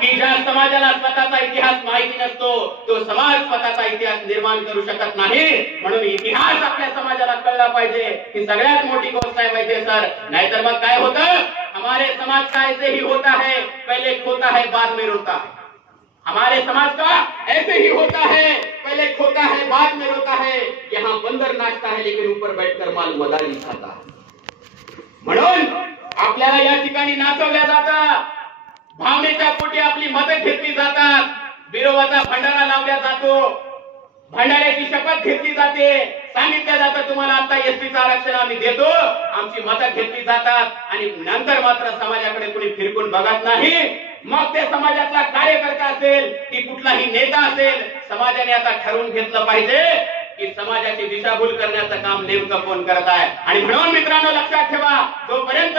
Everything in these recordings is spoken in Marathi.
की ज्या समाजाला स्वतःचा इतिहास माहिती नसतो तो समाज स्वतःचा इतिहास निर्माण करू शकत नाही। म्हणून इतिहास आपल्या समाजाला कळला पाहिजे ही सगळ्यात मोठी गोष्ट आहे माहितीये सर। नाहीतर मग काय होतं, हमारे समाज का ऐसे ही होता है, पहले खोता है बाद में रोता है। हमारे समाज का ऐसे ही होता है, पहले खोता है बाद में रोता है। यहाँ बंदर नाचता है लेकिन ऊपर बैठकर माल मदारी खाता है। म्हणून आपल्याला या ठिकाणी नाचवल्या जातं, भावनेच्या पोटी आपली मतं घेतली जातात, बिरोबाचा भंडारा लावला जातो, भंडाऱ्याची शपथ घेतली जाते, सांगितलं जातं तुम्हाला आता एसटीचं आरक्षण आम्ही देतो, आमची मतं घेतली जातात आणि नंतर मात्र समाजाकडे कोणी फिरकून बघत नाही। मग ते समाजातला कार्यकर्ता असेल की कुठलाही नेता असेल, समाजाने आता ठरवून घेतलं पाहिजे की समाजाची दिशाभूल करण्याचं काम नेमकं कोण करत आहे। आणि म्हणून मित्रांनो लक्षात ठेवा, जोपर्यंत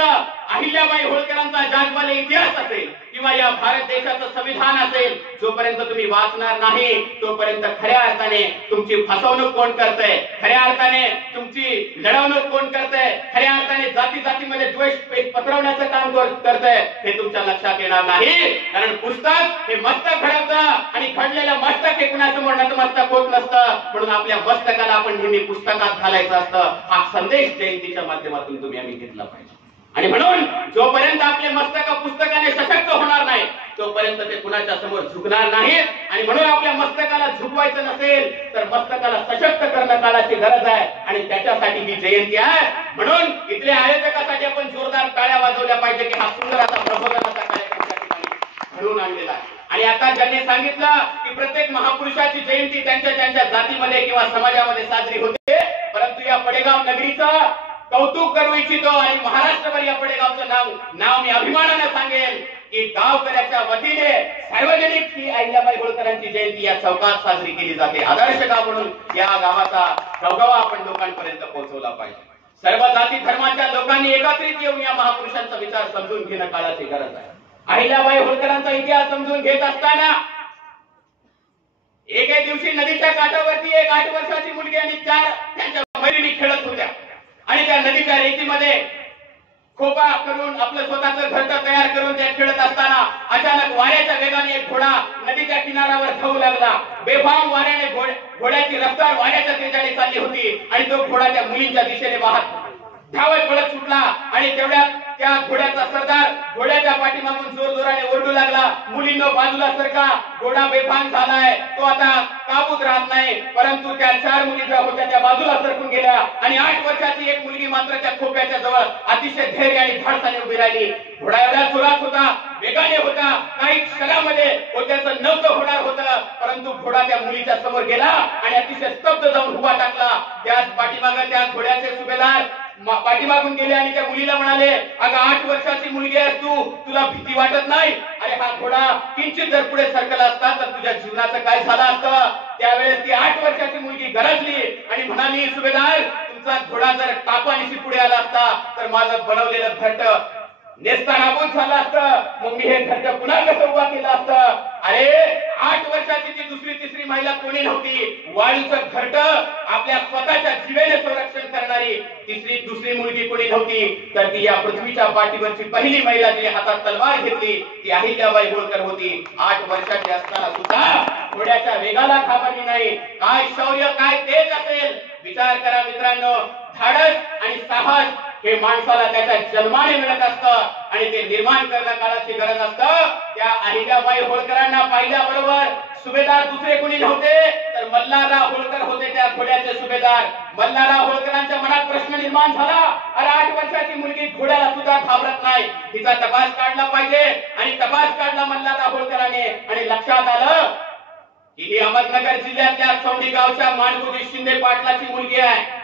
अहिल्याबाई होळकरांचा जाजवाले इतिहास असेल किंवा या भारत देशाचं संविधान असेल, जोपर्यंत तुम्ही वाचणार नाही तोपर्यंत खऱ्या अर्थाने तुमची फसवणूक कोण करतंय, खऱ्या अर्थाने तुमची लढवणूक कोण करतंय, खऱ्या अर्थाने जाती जातीमध्ये द्वेष पसरवण्याचं काम करतंय हे तुमच्या लक्षात येणार नाही। कारण पुस्तक हे मस्तक घडवतं आणि घडलेलं मस्तक हे कुणासमोर नतमस्तक होत नसतं। म्हणून आपल्या मस्तकाला आपण नेहमी पुस्तकात घालायचं असतं। हा संदेश जयंतीच्या माध्यमातून तुम्ही आम्ही घेतला पाहिजे। आणि म्हणून जोपर्यंत आपले मस्तक पुस्तकाने सशक्त होणार नाही तोपर्यंत ते कुणाच्या समोर झुकणार नाही। आणि म्हणून आपल्या मस्तकाला झुकवायचं नसेल तर मस्तकाला सशक्त करणं काळाची गरज आहे आणि त्याच्यासाठी ही जयंती आहे। म्हणून इथल्या आयोजकासाठी आपण जोरदार टाळ्या वाजवल्या पाहिजे की हा सुंदर असा प्रबोधनाचा कार्यक्रम त्या ठिकाणी घडवून आणलेला आहे। आणि आता ज्यांनी सांगितलं की प्रत्येक महापुरुषाची जयंती त्यांच्या त्यांच्या जातीमध्ये किंवा समाजामध्ये साजरी होते, परंतु या पडेगाव नगरीचं कौतुक करू इच्छितो आणि महाराष्ट्रभर या पडेगावचं नाव मी अभिमानाने सांगेल की गावकऱ्याच्या वतीने सार्वजनिक ही अहिल्याबाई होळकरांची जयंती या चौकात साजरी केली जाते। आदर्श गाव म्हणून या गावाचा गवगवा आपण लोकांपर्यंत पोहोचवला पाहिजे। सर्व जाती धर्माच्या लोकांनी एकत्रित येऊन या महापुरुषांचा विचार समजून घेणं काळाची गरज आहे। अहिल्याबाई होळकरांचा इतिहास समजून घेत असताना एके दिवशी नदीच्या काठावरती एक 8 वर्षाची मुलगी आणि 4 त्यांच्या मैत्रिणी खेळत होत्या आणि त्या नदीच्या रेतीमध्ये खोपा करून आपलं स्वतःचं घरटं तयार करून त्या खेळत असताना अचानक वाऱ्याच्या वेगाने एक घोडा नदीच्या किनाऱ्यावर धावू लागला। बेफाम वाऱ्याने घोड्याची रफ्तार वाऱ्याच्या तेजाने चालली होती आणि तो घोडा त्या मुलींच्या दिशेने वाहत धावत पळत सुटला आणि तेवढ्यात त्या घोड्याचा सरदार घोड्याच्या पाठीमागून जोरजोराने ओरडू लागला, मुलींनो बाजूला सरका, घोडा बेफाम झालाय, तो आता काबूत राहत नाही। परंतु त्या 4 मुली ज्या होत्या त्या बाजूला सरकून गेल्या आणि 8 वर्षाची एक मुलगी मात्र त्या खोप्याच्या जवळ अतिशय धैर्य आणि धाडसाने उभी राहिली। घोडा एवढा जोरात होता, वेगाने होता, काही क्षणामध्ये त्याचं नव्हतं होणार होतं, परंतु घोडा त्या मुलीच्या समोर गेला आणि अतिशय स्तब्ध जाऊन उभा टाकला। त्याच पाठीमागे त्या घोड्याचे सुभेदार पाठीमागून गेले आणि त्या मुलीला म्हणाले, अगं 8 वर्षाची मुलगी आहेस तू, तुला भीती वाटत नाही? अरे हा घोडा किंचित जर पुढे सरकला असता तर तुझ्या जीवनाचं काय झालं असतं? त्यावेळेस ती 8 वर्षाची मुलगी गरजली आणि म्हणाली, सुभेदार तुमचा घोडा जर टापानिशी पुढे आला असता तर माझं बनवलेलं घरटं नेस्तानाबूत झालं असतं, मग मी हे घरटं पुन्हा कसं उभा केलं असतं? अरे 8 वर्षाची ती दुसरी तिसरी महिला कोणी नव्हती, वाळूचं घरटं आपल्या स्वतःच्या जीवेने संरक्षण करणारी दुसरी मुलगी कोणी नव्हती, तर ती या पृथ्वीच्या पाठीवरची पहिली महिला जिने हातात तलवार घेतली ती अहिल्याबाई होळकर होती। 8 वर्षाची असताना सुद्धा घोड्याच्या वेगाला घाबरली नाही। काय शौर्य, काय तेज असेल! विचार करा मित्रांनो, धाडस आणि साहस हे माणसाला त्याच्या जन्माने मिळत असतं आणि ते निर्माण करणं काळाची गरज असतं। त्या अहिल्याबाई होळकरांना पाहिल्याबरोबर सुभेदार दुसरे कोणी नव्हते तर मल्हारराव होळकर होते, त्या घोड्याचे सुभेदार। मल्हारराव होळकरांच्या मनात प्रश्न निर्माण झाला, अरे 8 वर्षाची मुलगी घोड्याला सुद्धा घाबरत नाही, तिचा तपास काढला पाहिजे। आणि तपास काढला मल्हारराव होळकरांनी आणि लक्षात आलं की ही अहमदनगर जिल्ह्यातल्या चौंडी गावच्या माणकोजी शिंदे पाटलाची मुलगी आहे।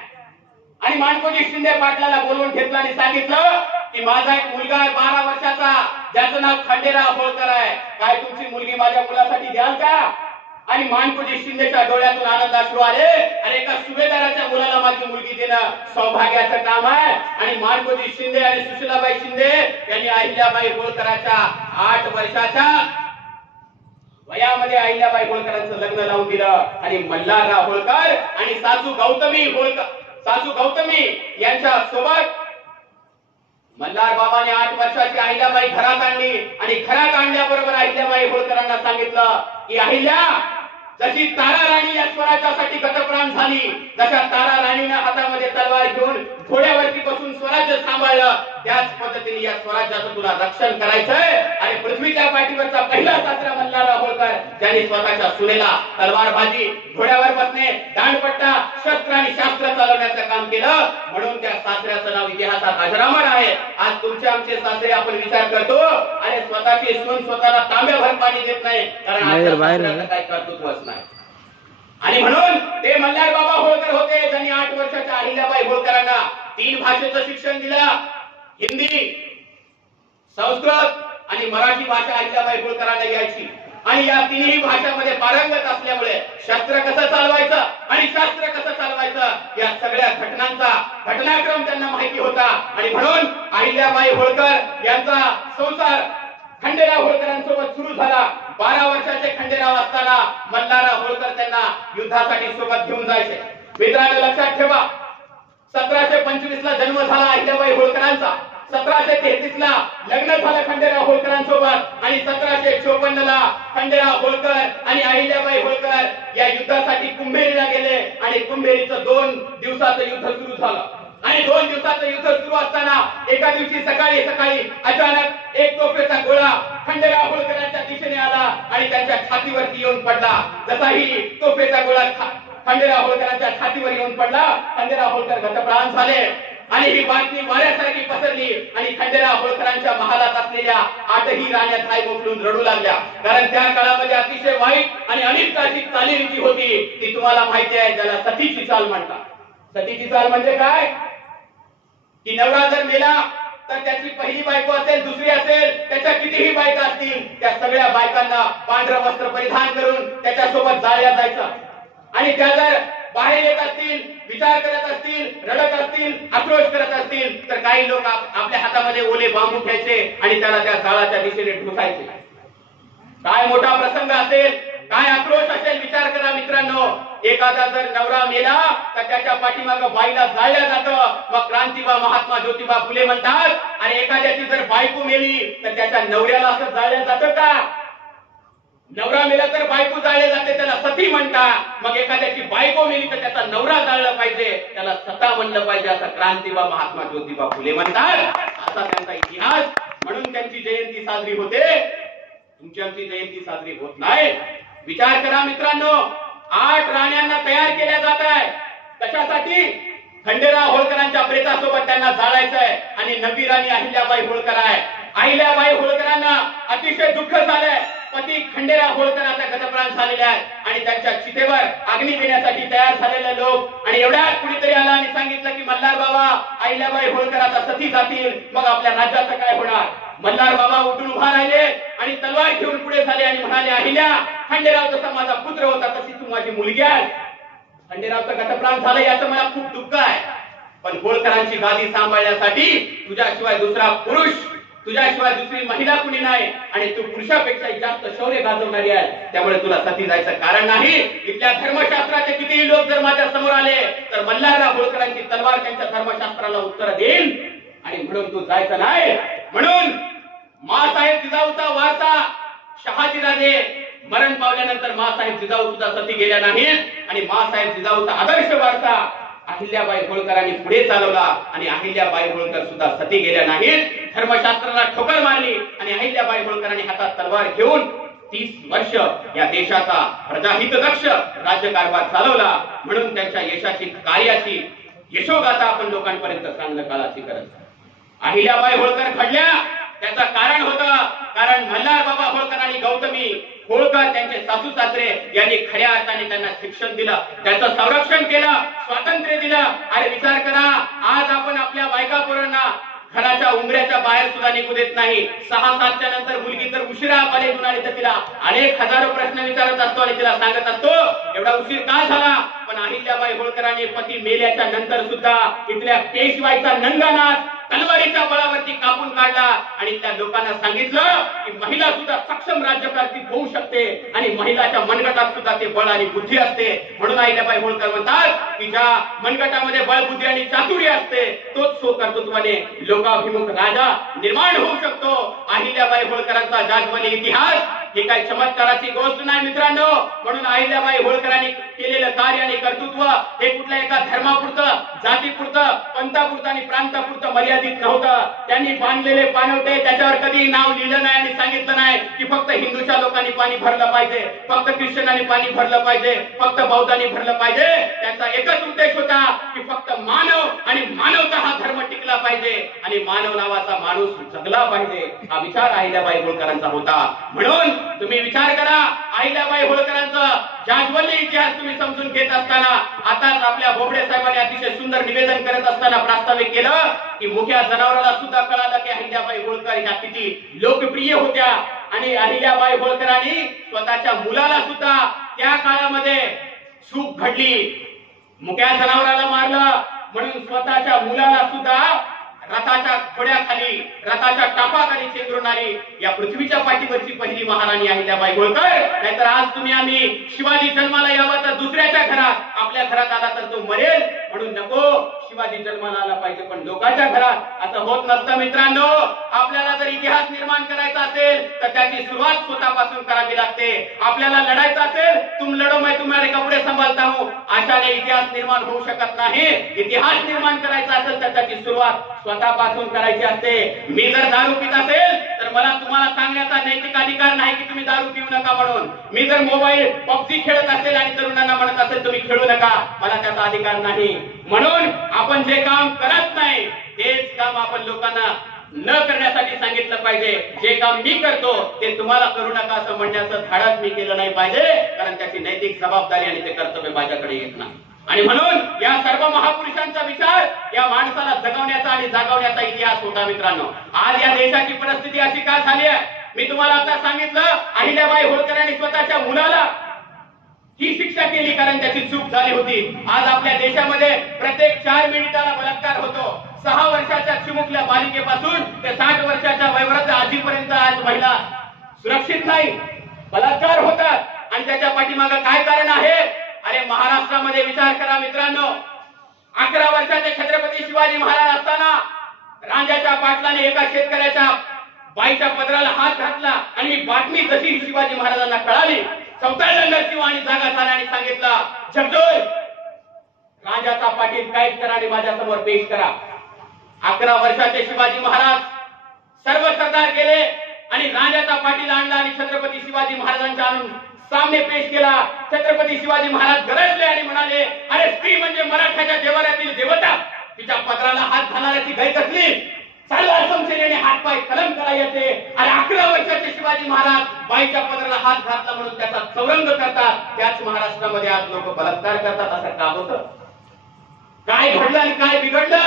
आणि माणकोजी शिंदे पाटलाला बोलवून घेतलं आणि सांगितलं की माझा एक मुलगा आहे 12 वर्षाचा, ज्याचं नाव खंडेराव होळकर आहे, काय तुमची मुलगी माझ्या मुलासाठी द्याल का? आणि माणकोजी शिंदेच्या डोळ्यातून आनंदाश्रू आले, अरे एका सुभेदाराच्या मुलाला माझी मुलगी देणं सौभाग्याचं काम आहे। आणि माणकोजी शिंदे आणि सुशीलाबाई शिंदे यांनी अहिल्याबाई होळकरांच्या 8 वर्षाच्या वयामध्ये अहिल्याबाई होळकरांचं लग्न लावून दिलं आणि मल्हारराव होळकर आणि सासू गौतमी यांच्या सोबत मल्हार बाबाने 8 वर्षाची अहिल्याबाई घरात आणली आणि घरात आणल्याबरोबर अहिल्याबाई अहिल्याबाई होळकरांना सांगितलं की अहिल्या, जशी तारा राणी या स्वराज्यासाठी गतप्राण झाली, जशा तारा राणीनं हातामध्ये तलवार घेऊन घोड्यावरती बसून स्वराज्य सांभाळलं, त्याच पद्धतीने या स्वराज्याचं तुला रक्षण करायचंय. आणि पृथ्वीच्या पाठीवरचा पहिला सासरा मल्हारराव होळकर, ज्यांनी स्वतःच्या सुनेला तलवारबाजी, घोड्यावर बसणे, दांडपट्टा, शस्त्र आणि शास्त्र चालवण्याचं काम केलं, म्हणून त्या सासऱ्याचं नाव इतिहासात अजरामर आहे. आज तुमचे आमचे सासरे आपण विचार करतो, अरे स्वतःची सून स्वतःला तांब्याभर पाणी देत नाही, कारण काही कर्तृत्वच नाही. आणि म्हणून ते मल्हार बाबा होळकर होते ज्यांनी 8 वर्षाच्या अहिल्याबाई होळकरांना 3 भाषेचं शिक्षण दिलं. हिंदी, संस्कृत आणि मराठी भाषा अहिल्याबाई होळकरांना यायची. आणि या तिन्ही भाषांमध्ये पारंगत असल्यामुळे शस्त्र कसं चालवायचं आणि शास्त्र कसं चालवायचं या सगळ्या घटनांचा घटनाक्रम त्यांना माहिती होता. आणि म्हणून अहिल्याबाई होळकर यांचा संसार खंडेराव होळकरांसोबत सुरू झाला. 12 वर्षाचे खंडेराव असताना मल्हारराव होळकर त्यांना युद्धासाठी सोबत घेऊन जायचे. मित्रांनो लक्षात ठेवा, 1725 ला जन्म झाला अहिल्याबाई होळकरांचा. 1733 ला लग्न झालं खंडेराव होळकरांसोबत आणि 1754 ला खंडेराव होळकर आणि अहिल्याबाई होळकर या युद्धासाठी कुंभेरीला गेले. आणि कुंभेरीचं 2 दिवसाचं युद्ध सुरू झालं. आणि 2 दिवसाचं युद्ध सुरू असताना एका दिवशी सकाळी अचानक एक तोफेचा गोळा खंडेराव होळकरांच्या दिशेने आला आणि त्यांच्या छातीवरती येऊन पडला. जसाही तोफेचा गोळा खंडेराव होळकरांच्या छातीवर येऊन पडला, खंडेराव होळकर गतप्राण झाले. आणि ही बातमी वाऱ्यासारखी पसरली आणि खंडेराव होळकरांच्या महालात असलेल्या 8ही राण्या थाय मोकलून रडू लागल्या. कारण त्या काळामध्ये अतिशय वाईट आणि अनिष्टाची चालीरीती होती, ती तुम्हाला माहिती आहे, ज्याला सतीची चाल म्हणतात. सतीची चाल म्हणजे काय? की नवरा जर मेला तर त्याची पहिली बायको असेल, दुसरी असेल, त्याच्या कितीही बायका असतील, त्या सगळ्या बायकांना पांढरं वस्त्र परिधान करून त्याच्यासोबत जाळल्या जायचं. आणि त्या जर बाहेर येत असतील, विचार करत असतील, रडत असतील, आक्रोश करत असतील, तर काही लोक आपल्या हातामध्ये ओले बांबू घ्यायचे आणि त्याला त्या जाळाच्या दिशेने ढुसायचे. काय मोठा प्रसंग असेल, काय आक्रोश असेल, विचार करा मित्रांनो. एखादा जर नवरा मेला तर त्याच्या पाठीमागं बाईला जाळलं जातं, मग क्रांतिबा महात्मा ज्योतिबा फुले म्हणतात. आणि एखाद्याची जर बायको मेली तर त्याच्या नवऱ्याला असं जाळलं जातं का? नवरा मेला तर बायको जाळले जाते, त्याला सती म्हणतात. मग एखाद्याची बायको मेली तर त्याचा नवरा जाळला पाहिजे, त्याला सता म्हणलं पाहिजे, असं क्रांतिबा महात्मा ज्योतिबा फुले म्हणतात. असा त्यांचा इतिहास. म्हणून त्यांची जयंती साजरी होते, तुमची आमची जयंती साजरी होत नाही. विचार करा मित्रांनो, 8 राण्यांना तयार केल्या जात आहे. कशासाठी? खंडेराव होळकरांच्या प्रेतासोबत त्यांना जाळायचंय. आणि 9वी राणी अहिल्याबाई होळकर आहे. अहिल्याबाई होळकरांना अतिशय दुःख झालंय. पती खंडेराव होळकर आता गतप्राण झालेले आहेत आणि त्यांच्या चितेवर अग्नी देण्यासाठी तयार झालेले लोक. आणि एवढ्यात कुणीतरी आला आणि सांगितलं की मल्हार बाबा, अहिल्याबाई होळकर आता सती जातील, मग आपल्या राज्याचं काय होणार? मल्हार बाबा उठून उभा राहिले आणि तलवार घेऊन पुढे झाले आणि म्हणाले, अहिल्या, खंडेराव जसा माझा पुत्र होता तशी तू माझी मुलगी आहे. खंडेरावचं गतप्राण झालं याचं मला खूप दुःख आहे, पण होळकरांची गादी सांभाळण्यासाठी तुझ्याशिवाय दुसरा पुरुष, तुझ्याशिवाय दुसरी महिला कुणी नाही आणि तू पुरुषापेक्षा जास्त शौर्य गाजवणारी आहे, त्यामुळे तुला सती जायचं कारण नाही. इथल्या धर्मशास्त्राचे कितीही लोक जर माझ्या समोर आले तर मल्हारराव होळकरांची तलवार त्यांच्या धर्मशास्त्राला उत्तर देईल आणि म्हणून तू जायचं नाही. म्हणून माँसाहेब जिजाऊचा वारसा शहाजीराजे मरण पावल्यानंतर माँसाहेब जिजाऊ सुद्धा सती गेल्या नाहीत आणि माँसाहेब जिजाऊचा आदर्श वारसा अहिल्याबाई होळकरांनी पुढे चालवला आणि अहिल्याबाई होळकर सुद्धा सती गेल्या नाहीत. धर्मशास्त्राला ठोकर मारली आणि अहिल्याबाई होळकरांनी हातात तलवार घेऊन 30 वर्ष या देशाचा प्रजाहितदक्ष राज्यकारभार चालवला. म्हणून त्यांच्या यशाची, कार्याची यशोगाथा आपण लोकांपर्यंत सांगणं काळाची गरज आहे. अहिल्याबाई होळकर घडल्या त्याचं कारण होतं, कारण मल्हार बाबा होळकर आणि गौतमी होळकर त्यांचे सासू सासरे यांनी खऱ्या अर्थाने त्यांना शिक्षण दिलं, त्याचं संरक्षण केलं, स्वातंत्र्य दिलं. अरे विचार करा, आज आपण आपल्या बायका पोरांना घराच्या उंबऱ्याच्या बाहेर सुद्धा निघू देत नाही. 6-7च्या नंतर मुलगी तर उशिरा कॉलेजून आली तर तिला अनेक हजारो प्रश्न विचारत असतो आणि तिला सांगत असतो एवढा उशीर का झाला. पण अहिल्याबाई होळकरांनी पती मेल्याच्या नंतर सुद्धा इथल्या पेशवाईचा नंगानाथ तलवारीच्या बळावरती कापून काढला आणि त्या लोकांना सांगितलं की महिला सुद्धा सक्षम राज्यकारती होऊ शकते आणि महिलाच्या मनगटात सुद्धा ते बळ आणि बुद्धी असते. म्हणून अहिल्याबाई होळकर म्हणतात की ज्या मनगटामध्ये बळ, बुद्धी आणि चातुर्य असते तोच स्वकर्तृत्वाने लोकाभिमुख राजा निर्माण होऊ शकतो. अहिल्याबाई होळकरांचा जागवली इतिहास ही काही चमत्काराची गोष्ट नाही मित्रांनो. म्हणून अहिल्याबाई होळकरांनी केलेलं कार्य आणि कर्तृत्व हे कुठल्या एका धर्मापुरतं, जातीपुरतं, पंथापुरतं आणि प्रांतापुरतं मर्यादित नव्हतं. त्यांनी बांधलेले पाणवठे त्याच्यावर कधी नाव लिहिलं नाही आणि सांगितलं नाही की फक्त हिंदूच्या लोकांनी पाणी भरलं पाहिजे, फक्त ख्रिश्चनांनी पाणी भरलं पाहिजे, फक्त बौद्धांनी भरलं पाहिजे. त्यांचा एकच उद्देश होता की फक्त मानव आणि मानवता हा धर्म टिकला पाहिजे आणि मानव नावाचा माणूस जगला पाहिजे. हा विचार अहिल्याबाई होळकरांचा होता. म्हणून तुम्ही विचार करा, अहिल्याबाई होळकरांचा जाज्वल्य इतिहास तुम्ही समजून घेत असताना आताच आपल्या बोबडे साहेबांनी अतिशय सुंदर निवेदन करत असताना प्रास्ताविक केलं की मुख्या जनावराला सुद्धा कळालं की अहिल्याबाई होळकर ह्या किती लोकप्रिय होत्या. आणि अहिल्याबाई होळकरांनी स्वतःच्या मुलाला सुद्धा त्या काळामध्ये चूक घडली, मुख्या जनावराला मारलं म्हणून स्वतःच्या मुलाला सुद्धा रथाच्या घोड्याखाली, रथाच्या टापाखाली चेंगरणारी या पृथ्वीच्या पाठीवरची पहिली महाराणी अहिल्याबाई होळकर. नाहीतर आज तुम्ही आम्ही शिवाजी जन्माला यावा तर दुसऱ्याच्या घरात, आपल्या घरात आला तर तो मरेल म्हणून नको शिवाजी जन्माला आला पाहिजे पण लोकांच्या घरात. असं होत नसतं मित्रांनो. आपल्याला जर इतिहास निर्माण करायचा असेल तर त्याची सुरुवात स्वतःपासून करावी लागते. आपल्याला लढायचं असेल, तुम लढो मैं तुम्हारे कपडे संभालता हूं, अशाने इतिहास निर्माण होऊ शकत नाही. इतिहास निर्माण करायचा असेल तर त्याची सुरुवात स्वतःपासून करायची असते. मी जर दारू पित असेल तर मला तुम्हाला सांगण्याचा नैतिक अधिकार नाही की तुम्ही दारू पिऊ नका म्हणून. मी जर मोबाईल पबजी खेळत असेल आणि तरुणांना म्हणत असेल तुम्ही खेळू नका, मला त्याचा अधिकार नाही. म्हणून आपण जे काम करत नाही तेच काम आपण लोकांना न करण्यासाठी सांगितलं पाहिजे. जे काम मी करतो ते तुम्हाला करू नका असं म्हणण्याचं धाडस मी केलं नाही पाहिजे, कारण त्याची नैतिक जबाबदारी आणि ते कर्तव्य माझ्याकडे येत नाही. आणि म्हणून या सर्व महापुरुषांचा विचार या माणसाला जगवण्याचा आणि जागवण्याचा इतिहास होता. मित्रांनो, आज या देशाची परिस्थिती अशी का झाली आहे? मी तुम्हाला आता सांगितलं, अहिल्याबाई होळकरांनी स्वतःच्या मुलाला ही शिक्षा केली कारण त्याची चूक झाली होती. आज आपल्या देशामध्ये प्रत्येक 4 मिनिटाला बलात्कार होतो. 6 वर्षाच्या चिमुकल्या बालिकेपासून ते 60 वर्षाच्या वयोवृद्ध आजीपर्यंत आज महिला सुरक्षित नाही, बलात्कार होतात. आणि त्याच्या पाठीमागे काय कारण आहे? अरे महाराष्ट्रामध्ये विचार करा मित्रांनो, 11 वर्षाचे छत्रपती शिवाजी महाराज असताना रांजाच्या पाटलाने एका शेतकऱ्याच्या बाईच्या पदराला हात घातला आणि ही बातमी जशी शिवाजी महाराजांना कळाली, चौथ्या नरसिंह आणि जागा झाला आणि सांगितलं, जगजोय राजाचा पाटील कैद करा आणि माझ्या समोर पेश करा. 11 वर्षाचे शिवाजी महाराज सर्व सरदार गेले आणि राजाचा पाटील आणला आणि छत्रपती शिवाजी महाराजांच्या आणून सामने पेश केला. छत्रपती शिवाजी महाराज गरजले आणि म्हणाले, अरे स्त्री म्हणजे मराठ्याच्या देवाऱ्यातील देवता, तिच्या पदराला हात घालण्याची गैर कसली? चालला समसेने हातपाय कलम करायचे. आणि 11 वर्षाचे शिवाजी महाराज बाईच्या पदराला हात घातला म्हणून त्याचा चौरंग करतात. त्याच महाराष्ट्रामध्ये आज लोक बलात्कार करतात. असं का होतं? काय घडलं आणि काय बिघडलं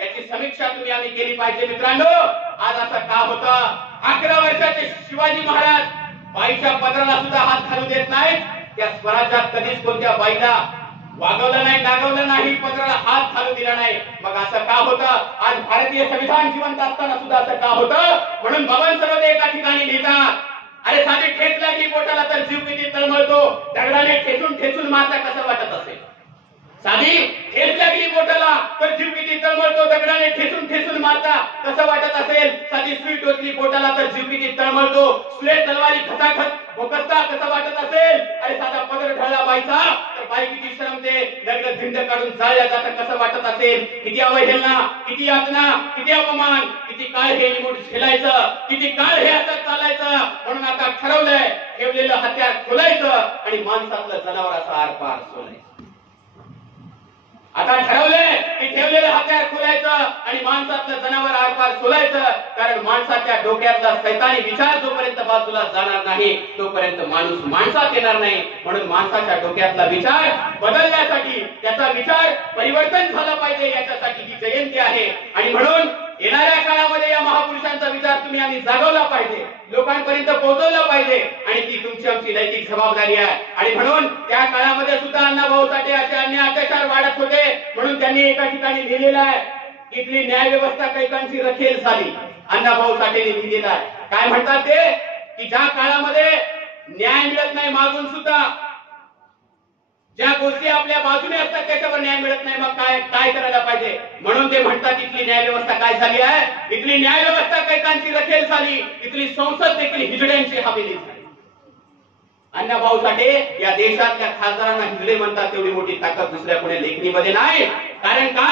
याची समीक्षा तुम्ही आम्ही केली पाहिजे मित्रांनो. आज असं का होतं? 11 वर्षाचे शिवाजी महाराज बाईच्या पदराला सुद्धा हात घालू देत नाहीत. त्या स्वराज्यात कधीच कोणत्या बाईला वागवलं नाही, नागवलं नाही, पदराला हात घालू दिला नाही. मग असं का होतं? आज भारतीय संविधान जिवंत असताना सुद्धा असं का होतं? म्हणून बबन सरोदे एका ठिकाणी लिहितात, अरे साधी ठेच लागली पोटाला तर जीव किती तळमळतो, दगडाने ठेचून ठेचून मारता कसं वाटत असेल? साधी ठेच लागली पोटाला तर जीव किती तळमळतो, दगडाने ठेचून ठेचून मारता कसं वाटत असेल? साधी सुई टोचली पोटाला तर जीव किती तळमळतो, सुले तलवारी खचाखच भोकसता कसं वाटत असेल? अरे साधा पदर ढळला बाईचा तर बाई किती श्रमते, दगड धिंड काढून जाळल्या जातं कसं वाटत असेल? किती अवहेलना, किती यातना, किती अपमान, किती काळ हे निमूट झेलायचं, किती काळ हे आता चालायचं. म्हणून आता ठरवलंय, ठेवलेलं हत्यार खोलायचं आणि माणसातलं जनावराचा आरपार सोलायचं. आता ठरवलंय की ठेवलेलं हत्यार खोलायचं आणि माणसातलं जनावर आरपार सोलायचं. कारण माणसाच्या डोक्यातला सैतानी विचार जोपर्यंत बाजूला जाणार नाही तोपर्यंत माणूस माणसात येणार नाही. म्हणून माणसाच्या डोक्यातला विचार बदलण्यासाठी, त्याचा विचार परिवर्तन झाला पाहिजे, याच्यासाठी ही जयंती आहे. आणि म्हणून येणाऱ्या काळामध्ये या महापुरुषांचा विचार तुम्ही आम्ही जागवला पाहिजे, लोकांपर्यंत पोहोचवला पाहिजे आणि ती तुमची आमची नैतिक जबाबदारी आहे. आणि म्हणून त्या काळामध्ये सुद्धा अण्णाभाऊ साठे असे अन्याय अत्याचार वाढत होते. म्हणून त्यांनी एका ठिकाणी लिहिलेलं आहे, इथली न्याय व्यवस्था कैकांची रखेल झाली. अण्णाभाऊ साठेंनी लिहिलेलं आहे. काय म्हणतात ते? की ज्या काळामध्ये न्याय मिळत नाही मागून सुद्धा, ज्या गोष्टी आपल्या बाजूने असतात त्याच्यावर न्याय मिळत नाही, मग काय करायला पाहिजे? म्हणून ते म्हणतात इथली न्याय व्यवस्था काय झाली आहे? इथली न्याय व्यवस्था कैकांची रखेल झाली, इथली संसद देखील हिजड्यांची हवेली झाली. अण्णाभाऊ साठे या देशातल्या खासदारांना हिजडे म्हणतात तेवढी मोठी ताकद दुसऱ्या कोणी लेखणीमध्ये नाही. कारण का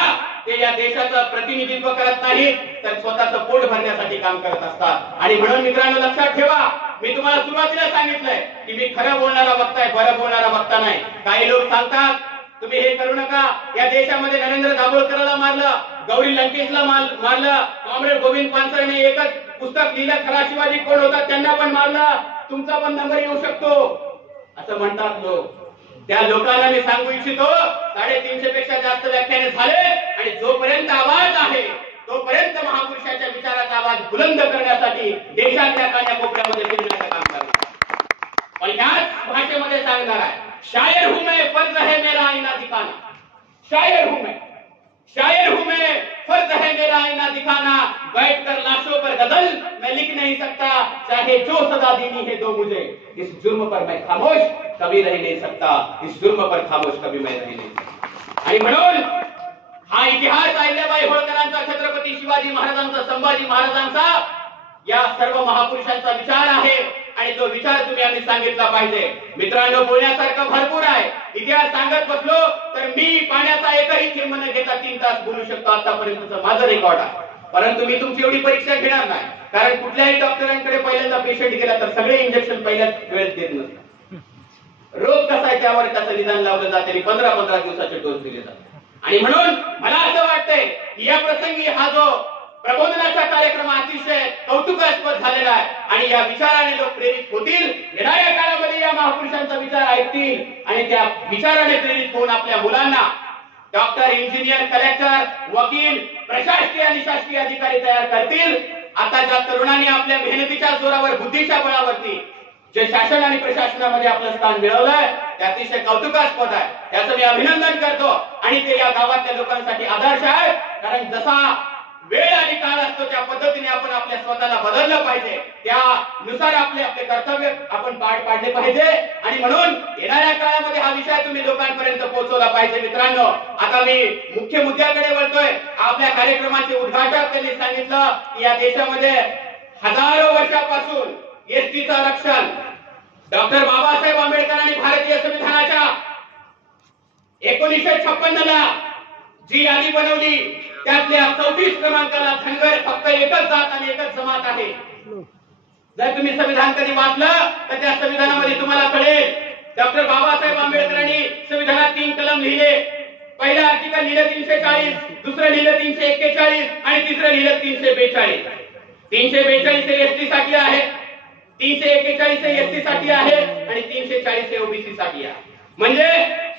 ते या देशाचं प्रतिनिधित्व करत नाहीत, तर स्वतःचं पोट भरण्यासाठी काम करत असतात. आणि म्हणून मित्रांनो लक्षात ठेवा, मी तुम्हाला सुरुवातीला सांगितलंय की मी खरं बोलणारा वक्ता आहे, बरं बोलणारा वक्ता नाही. काही लोक सांगतात तुम्ही हे करू नका, या देशामध्ये नरेंद्र दाभोळकरला मारलं, गौरी लंकेशला मारलं, कॉम्रेड गोविंद पानसरेने एकच पुस्तक लिहिलं खरा शिवाजी कोण होता त्यांना पण मारलं, तुमचा पण नंबर येऊ शकतो असं म्हणतात लोक. त्या लोकांना मी सांगू इच्छितो 350 पेक्षा जास्त व्याख्याने झाले आणि जोपर्यंत आवाज आहे तोपर्यंत महापुरुषाच्या विचाराचा आवाज बुलंद करण्यासाठी देशातल्या कानाकोपऱ्यामध्ये फिरण्याचं काम करणार. पण याच भाषेमध्ये सांगणार आहे, शायर हूं मैं, फर्ज है मेरा आईना दिखाना. शायर हूं मैं, शायर हूं मैं, फर्ज है मेरा आईना दिखाना. बैठकर लाशों पर गजल मैं लिख नहीं सकता, चाहे जो सजा देनी है दो मुझे. इस जुर्म पर मैं खामोश कभी रह नहीं सकता, इस जुर्म पर खामोश कभी मैं रह नहीं सकता. आणि म्हणून हा इतिहास अहिल्याबाई होळकरांचा, छत्रपती शिवाजी महाराजांचा, संभाजी महाराजांचा, या सर्व महापुरुषांचा विचार आहे आणि तो विचार तुम्ही आम्ही सांगितला पाहिजे. मित्रांनो बोलण्यासारखं भरपूर आहे. इतिहास सांगत बसलो तर मी पाण्याचा एकही थेंब न घेता 3 तास बोलू शकतो, आतापर्यंतचं माझं रेकॉर्ड आहे. परंतु मी तुमची एवढी परीक्षा घेणार नाही, कारण कुठल्याही डॉक्टरांकडे पहिल्यांदा पेशंट गेला तर सगळे इंजेक्शन पहिल्याच वेळेत देत नसतात. रोग कसा आहे त्यावर त्याचं निदान लावलं जाते आणि 15-15 दिवसाचे डोस दिले जातात. आणि म्हणून मला असं वाटतंय की या प्रसंगी हा जो प्रबोधनाचा कार्यक्रम अतिशय कौतुकास्पद झालेला आहे आणि या विचाराने लोक प्रेरित होतील. येणाऱ्या काळामध्ये या महापुरुषांचा विचार ऐकतील आणि त्या विचाराने प्रेरित होऊन आपल्या मुलांना डॉक्टर, इंजिनियर, कलेक्टर, वकील, प्रशासकीय आणि शासकीय अधिकारी तयार करतील. आता ज्या तरुणांनी आपल्या मेहनतीच्या जोरावर, बुद्धीच्या बळावरती जे शासन आणि प्रशासनामध्ये आपलं स्थान मिळवलंय ते अतिशय कौतुकास्पद आहे. त्याचं मी अभिनंदन करतो आणि ते या गावातल्या लोकांसाठी आदर्श आहे. कारण जसा वेळ आणि काळ असतो त्या पद्धतीने आपण आपल्या स्वतःला बदललं पाहिजे, त्यानुसार आपले आपले कर्तव्य आपण पार पाडले पाहिजे. आणि म्हणून येणाऱ्या काळामध्ये हा विषय तुम्ही लोकांपर्यंत पोहोचवला पाहिजे. मित्रांनो आता मी मुख्य मुद्द्याकडे वळतोय. आपल्या कार्यक्रमाचे उद्घाटक त्यांनी सांगितलं की या देशामध्ये हजारो वर्षापासून एसटीचं रक्षण डॉक्टर बाबासाहेब आंबेडकरांनी भारतीय संविधानाच्या 1956 ला जी यादी बनवली त्यातल्या 34 क्रमांकाला धनगर फक्त एकच जात आणि एकच जमात आहे. जर तुम्ही संविधान कधी वाचलं तर त्या संविधानामध्ये तुम्हाला कळेल डॉक्टर बाबासाहेब आंबेडकरांनी संविधानात 3 कलम लिहिले. पहिलं आर्टिकल लिहिलं 340, दुसरं लिहिलं 341 आणि तिसरं लिहिलं 342. 342 हे एसटी साठी आहे, 341 हे एसटी साठी आहे आणि 340 हे ओबीसी साठी आहे. म्हणजे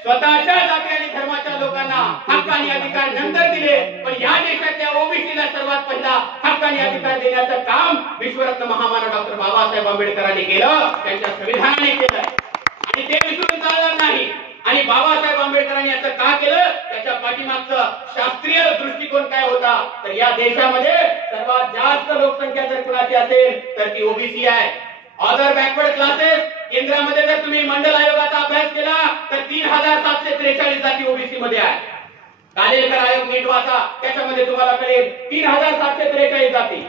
स्वतःच्या जाती आणि धर्माच्या लोकांना हक्क आणि अधिकार नंतर दिले, पण या देशातल्या ओबीसीला सर्वात पहिला हक्क आणि अधिकार देण्याचं काम विश्वरत्न महामानव डॉक्टर बाबासाहेब आंबेडकरांनी केलं, त्यांच्या संविधानाने केलं आणि ते विसरून चालणार नाही. आणि बाबासाहेब आंबेडकरांनी असं का केलं त्याच्या पाठीमागचं शास्त्रीय दृष्टिकोन काय होता तर या देशामध्ये सर्वात जास्त लोकसंख्या जर कुणाची असेल तर ती ओबीसी आहे. अदर बॅकवर्ड क्लासेस केंद्रामध्ये जर तुम्ही मंडल आयोगाचा अभ्यास केला तर 3743 जाती ओबीसी मध्ये आहे. कालेलकर आयोग नीट वाचा, त्याच्यामध्ये तुम्हाला कळेल 3743 जाती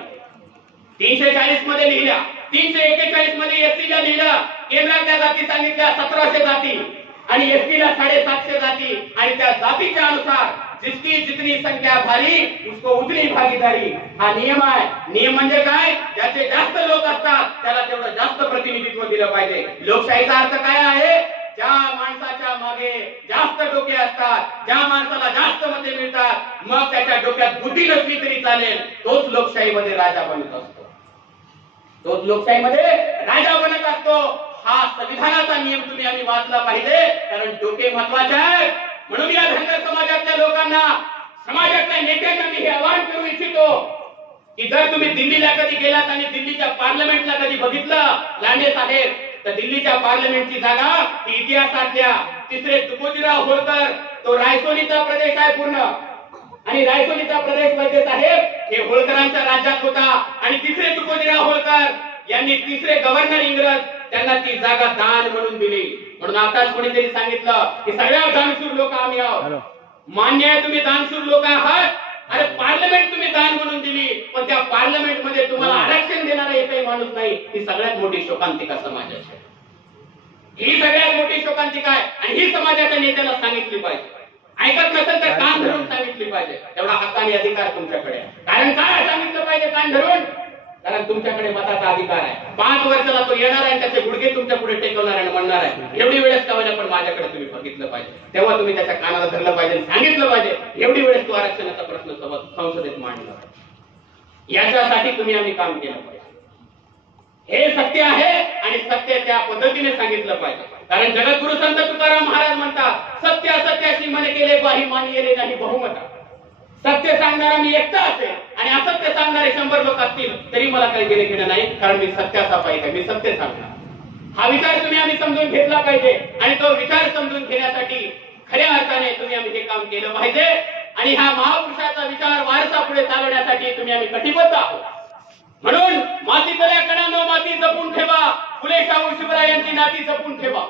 340 मध्ये लिहिल्या, 341 मध्ये एसटीला लिहिलं. केंद्रातल्या जाती सांगितल्या 1700 जाती आणि एसटीला 750 जाती आणि त्या जातीच्या अनुसार जिसकी जितनी संख्या भारी उसको उतनी भागीदारी हा नियम आहे. नियम म्हणजे काय, ज्याचे जास्त लोक असतात त्याला तेवढं जास्त प्रतिनिधित्व दिलं पाहिजे. लोकशाहीचा अर्थ काय आहे, ज्या माणसाच्या मागे जास्त डोके असतात, ज्या माणसाला जास्त मते मिळतात, मग त्याच्या डोक्यात बुद्धी नसली तरी चालेल, तोच लोकशाहीमध्ये राजा बनत असतो, तोच लोकशाहीमध्ये राजा बनत असतो. हा संविधानाचा नियम तुम्ही आम्ही वाचला पाहिजे, कारण डोके महत्वाचे आहे. म्हणून या धनगर समाजातल्या लोकांना, समाजातल्या नेत्यांना मी हे आवाहन करू इच्छितो की जर तुम्ही दिल्लीला कधी गेलात आणि दिल्लीच्या पार्लमेंटला कधी बघितलं लांडे साहेब, तर दिल्लीच्या पार्लमेंटची जागा ही इतिहासातल्या तिसरे तुकोजीराव होळकर, तो रायसोनीचा प्रदेश आहे पूर्ण, आणि रायसोनीचा प्रदेश वैद्य साहेब हे होळकरांच्या राज्यात होता आणि तिसरे तुकोजीराव होळकर यांनी तिसरे गव्हर्नर इंग्रज त्यांना ती जागा दान म्हणून दिली. म्हणून आताच कोणीतरी सांगितलं की सगळ्या दानशूर लोक आम्ही आहोत. मान्य आहे तुम्ही दानशूर लोक आहात, अरे पार्लमेंट तुम्ही दान म्हणून दिली, पण त्या पार्लमेंट मध्ये तुम्हाला आरक्षण देणारा एकही माणूस नाही. ही सगळ्यात मोठी शोकांतिका समाजाची. ही सगळ्यात मोठी शोकांतिका आहे आणि ही समाजाच्या नेत्याला सांगितली पाहिजे. ऐकत नसेल तर कान धरून सांगितली पाहिजे. तेवढा हक्कानी अधिकार तुमच्याकडे आहे. कारण काय सांगितलं पाहिजे कान धरून? कारण तुमच्याकडे मताचा अधिकार आहे. 5 वर्षाला तो येणार आहे, त्याचे गुडघे तुमच्या पुढे टेकवणार आणि म्हणणार आहे एवढी वेळेस का होईना पण माझ्याकडे तुम्ही बघितलं पाहिजे. तेव्हा तुम्ही त्याच्या कानाला धरलं पाहिजे, सांगितलं पाहिजे एवढी वेळेस तो आरक्षणाचा प्रश्न संसदेत मांडला पाहिजे. याच्यासाठी तुम्ही आम्ही काम केलं पाहिजे. हे सत्य आहे आणि सत्य त्या पद्धतीने सांगितलं पाहिजे. कारण जगद्गुरु संत तुकाराम महाराज म्हणतात, सत्य असत्याशी मन केले बाही मानिले नाही बहुमता. सत्य सांगणारा मी एकटा असेल आणि असत्य सांगणारे 100 लोक असतील तरी मला काही घेणं नाही, कारण मी सत्याचा पाहिजे आहे, मी सत्य सांगणार. हा विचार तुम्ही आम्ही समजून घेतला पाहिजे आणि तो विचार समजून घेण्यासाठी खऱ्या अर्थाने तुम्ही आम्ही हे काम केलं पाहिजे. आणि हा महापुरुषाचा विचार वारसा पुढे चालवण्यासाठी तुम्ही आम्ही कटिबद्ध आहोत. म्हणून मातीतल्या कणांनो माती जपून ठेवा, फुले शाहू शिवरायांची नाती जपून ठेवा.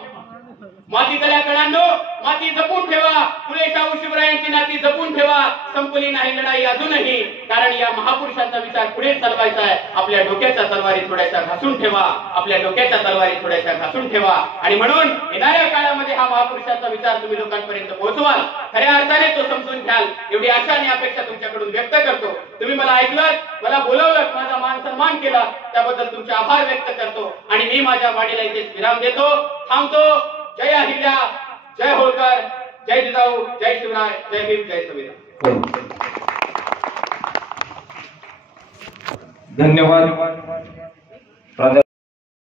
मातीतल्या कणांनो माती जपून ठेवा, फुले शाहू शिवरायांची नाती जपून ठेवा. संपली नाही लढाई अजूनही, कारण या महापुरुषाचा विचार पुढे चालवायचा आहे. आपल्या डोक्याच्या तलवारी थोड्याशा घासून ठेवा, आपल्या डोक्याच्या तलवारी थोड्याशा घासून ठेवा. आणि म्हणून येणाऱ्या काळामध्ये हा महापुरुषाचा विचार तुम्ही लोकांपर्यंत पोहोचवाल, खऱ्या अर्थाने तो समजून घ्याल एवढी आशा आणि अपेक्षा तुमच्याकडून व्यक्त करतो. तुम्ही मला ऐकलं, मला बोलवलं, माझा मान सन्मान केला, त्याबद्दल तुमचे आभार व्यक्त करतो. आणि मी माझ्या वाणीला इथेच विराम देतो, थांबतो. जय अहिल्या, जय होळकर, जय जिजाऊ, जय शिवराय, जय भीम, जय संविधान. धन्यवाद.